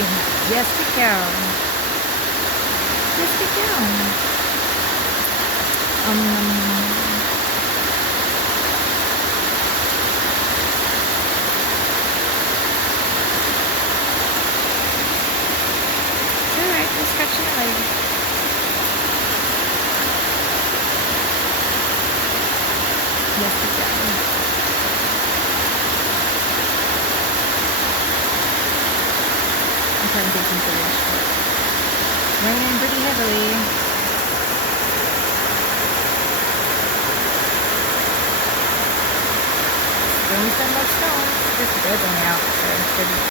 Yes, we can. Yes, we can. Um, it's alright. Just scratching a leg. Yes, we can. I'm trying to take some footage, but it's raining pretty heavily. Don't send much stones. This bird's only out for 30